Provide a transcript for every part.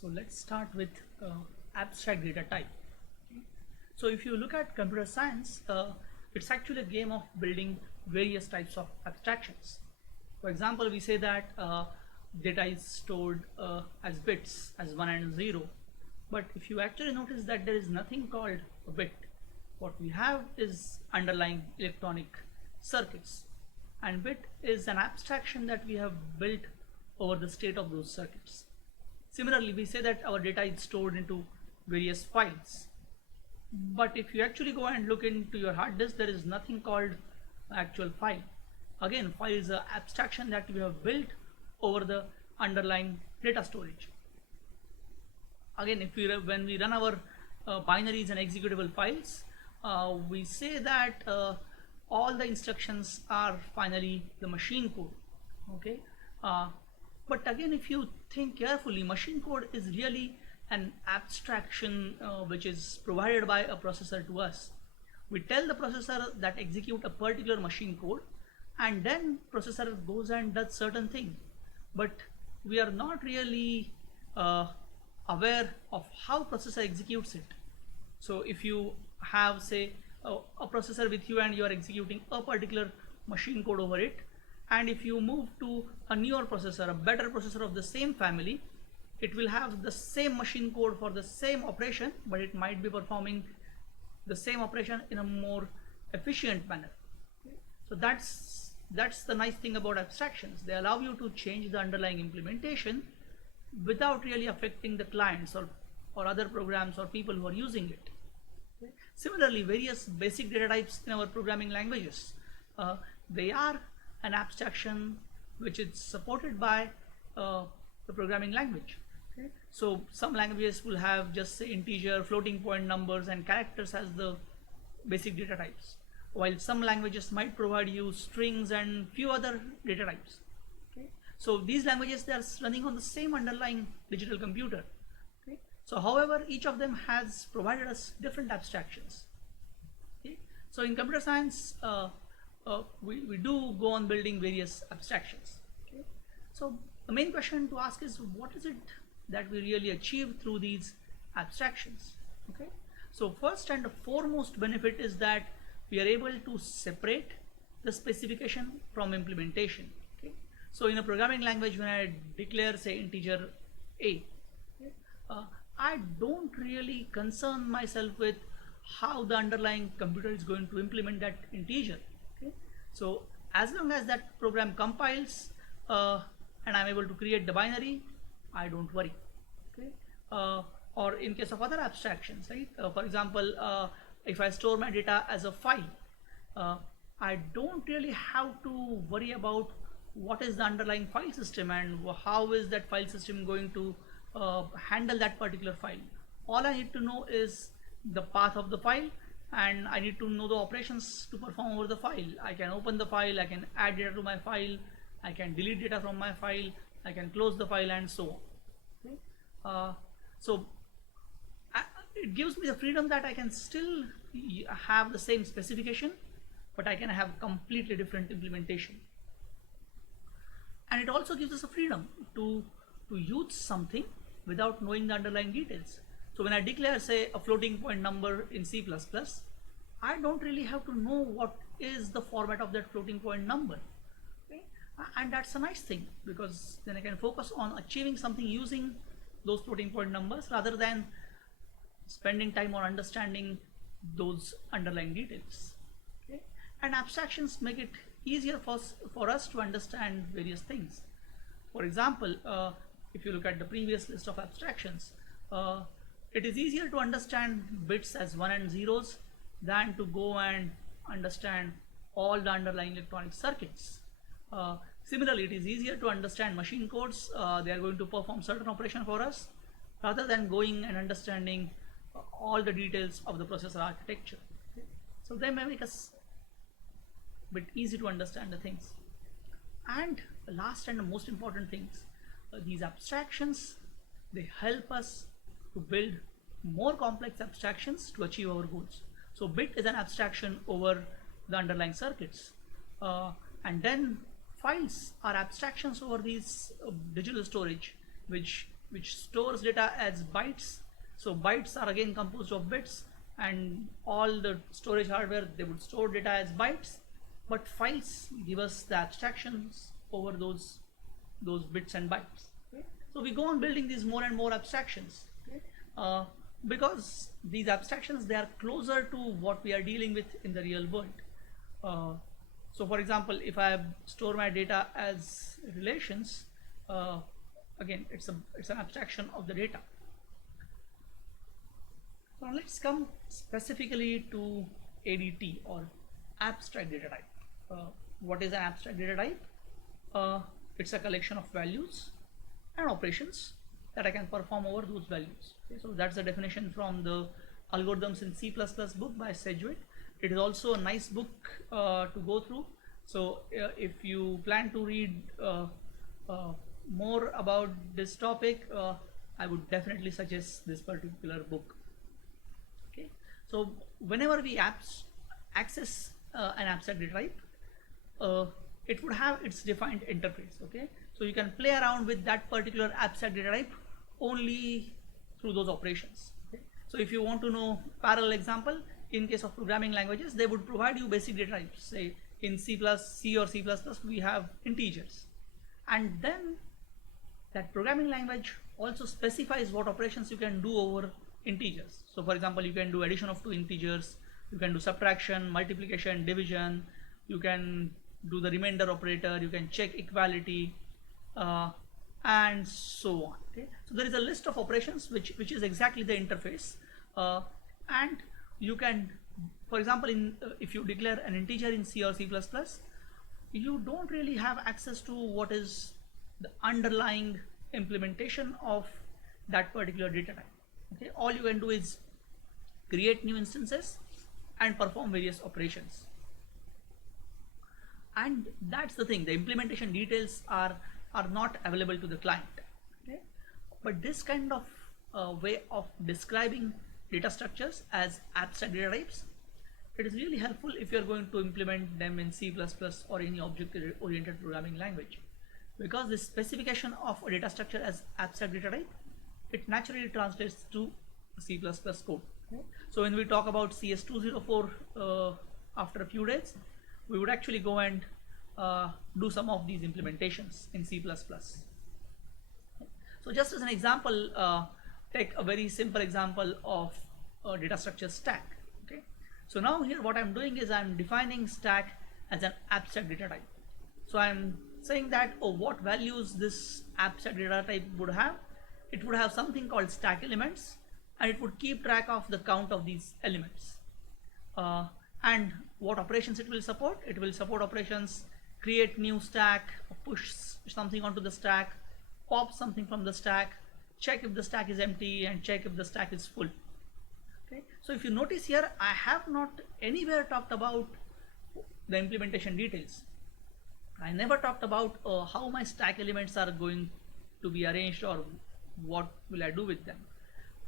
So let's start with abstract data type. Okay. So if you look at computer science, it's actually a game of building various types of abstractions. For example, we say that data is stored as bits, as 1 and 0. But if you actually notice that there is nothing called a bit, what we have is underlying electronic circuits. And bit is an abstraction that we have built over the state of those circuits. Similarly, we say that our data is stored into various files. But if you actually go and look into your hard disk, there is nothing called actual file. Again, file is an abstraction that we have built over the underlying data storage. Again, when we run our binaries and executable files, we say that all the instructions are finally the machine code. Okay. But again, if you think carefully, machine code is really an abstraction which is provided by a processor to us. We tell the processor that execute a particular machine code, and then processor goes and does certain thing. But we are not really aware of how processor executes it. So if you have, say, a processor with you and you are executing a particular machine code over it, and if you move to a newer processor, a better processor of the same family, it will have the same machine code for the same operation, but it might be performing the same operation in a more efficient manner. So that's the nice thing about abstractions. They allow you to change the underlying implementation without really affecting the clients or other programs or people who are using it. Similarly, various basic data types in our programming languages, they are an abstraction which is supported by the programming language. Okay. So some languages will have just say integer, floating point numbers and characters as the basic data types, while some languages might provide you strings and few other data types. Okay. So these languages, they are running on the same underlying digital computer. Okay. So however, each of them has provided us different abstractions. Okay. So in computer science, we do go on building various abstractions. Okay. So the main question to ask is, what is it that we really achieve through these abstractions? Okay. So first and the foremost benefit is that we are able to separate the specification from implementation. Okay. So in a programming language, when I declare, say, integer a, okay, I don't really concern myself with how the underlying computer is going to implement that integer. Okay. So as long as that program compiles and I'm able to create the binary, I don't worry. Okay. Or in case of other abstractions, right? For example, if I store my data as a file, I don't really have to worry about what is the underlying file system and how is that file system going to handle that particular file. All I need to know is the path of the file, and I need to know the operations to perform over the file. I can open the file, I can add data to my file, I can delete data from my file, I can close the file, and so on. Okay. So it gives me the freedom that I can still have the same specification, but I can have completely different implementation. And it also gives us a freedom to use something without knowing the underlying details. So when I declare, say, a floating point number in C++, I don't really have to know what is the format of that floating point number. Okay? And that's a nice thing, because then I can focus on achieving something using those floating point numbers rather than spending time on understanding those underlying details. Okay? And abstractions make it easier for us to understand various things. For example, if you look at the previous list of abstractions, it is easier to understand bits as 1 and zeros than to go and understand all the underlying electronic circuits. Similarly, it is easier to understand machine codes. They are going to perform certain operation for us rather than going and understanding all the details of the processor architecture. Okay. So they may make us a bit easy to understand the things. And the last and the most important things, these abstractions, they help us to build more complex abstractions to achieve our goals. So bit is an abstraction over the underlying circuits, and then files are abstractions over these digital storage, which which stores data as bytes. So bytes are again composed of bits, and all the storage hardware, they would store data as bytes, but files give us the abstractions over those bits and bytes. Okay? So we go on building these more and more abstractions. Okay? Because these abstractions, they are closer to what we are dealing with in the real world. So for example, if I store my data as relations, again, it's an abstraction of the data. Now let's come specifically to ADT, or abstract data type. What is an abstract data type? It's a collection of values and operations that I can perform over those values. Okay, so that's the definition from the Algorithms in C++ book by Sedgwick. It is also a nice book to go through. So if you plan to read more about this topic, I would definitely suggest this particular book. Okay, so whenever we access an abstract data type, it would have its defined interface. Okay, so you can play around with that particular abstract data type only through those operations. Okay? So if you want to know parallel example, in case of programming languages, they would provide you basic data types. Say in C or C++, we have integers, and then that programming language also specifies what operations you can do over integers. So for example, you can do addition of two integers, you can do subtraction, multiplication, division, you can do the remainder operator, you can check equality, and so on. Okay, so there is a list of operations which is exactly the interface, and you can, for example, if you declare an integer in C or C++, you don't really have access to what is the underlying implementation of that particular data type. Okay, all you can do is create new instances and perform various operations. And that's the thing, the implementation details are not available to the client. Okay? But this kind of way of describing data structures as abstract data types, it is really helpful if you're going to implement them in C++ or any object-oriented programming language, because this specification of a data structure as abstract data type, it naturally translates to C++ code. Okay? So when we talk about CS204 after a few days, we would actually go and do some of these implementations in C++. So just as an example, take a very simple example of a data structure stack. Okay, so now here what I'm doing is I'm defining stack as an abstract data type. So I'm saying that, oh, what values this abstract data type would have? It would have something called stack elements, and it would keep track of the count of these elements. And what operations it will support? It will support operations create new stack, push something onto the stack, pop something from the stack, check if the stack is empty, and check if the stack is full. Okay, so if you notice here, I have not anywhere talked about the implementation details. I never talked about how my stack elements are going to be arranged or what will I do with them.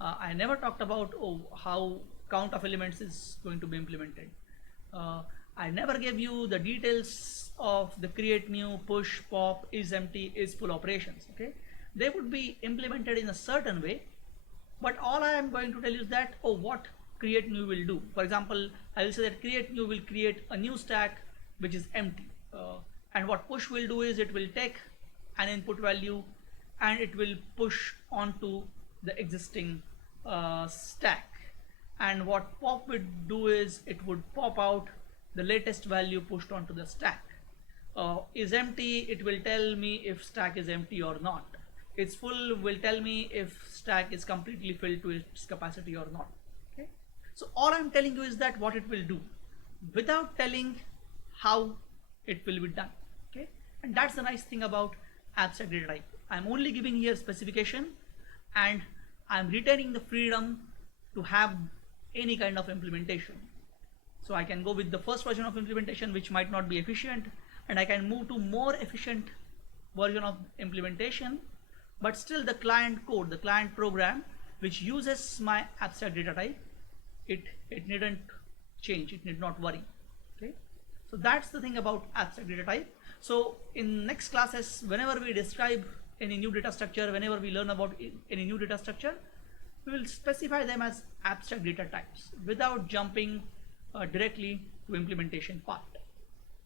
I never talked about how count of elements is going to be implemented. I never gave you the details of the create new, push, pop, is empty, is full operations. Okay, they would be implemented in a certain way, but all I am going to tell you is that, oh, what create new will do. For example, I will say that create new will create a new stack which is empty, and what push will do is it will take an input value and it will push onto the existing stack, and what pop would do is it would pop out the latest value pushed onto the stack. Is empty, it will tell me if stack is empty or not. It's full, will tell me if stack is completely filled to its capacity or not. Okay, so all I'm telling you is that what it will do, without telling how it will be done. Okay, and that's the nice thing about abstract data type. I'm only giving here specification, and I'm retaining the freedom to have any kind of implementation. So I can go with the first version of implementation, which might not be efficient, and I can move to more efficient version of implementation, but still the client code, the client program which uses my abstract data type, it needn't change, it need not worry. Okay, so that's the thing about abstract data type. So in next classes, whenever we describe any new data structure, whenever we learn about any new data structure, we will specify them as abstract data types without jumping directly to implementation part.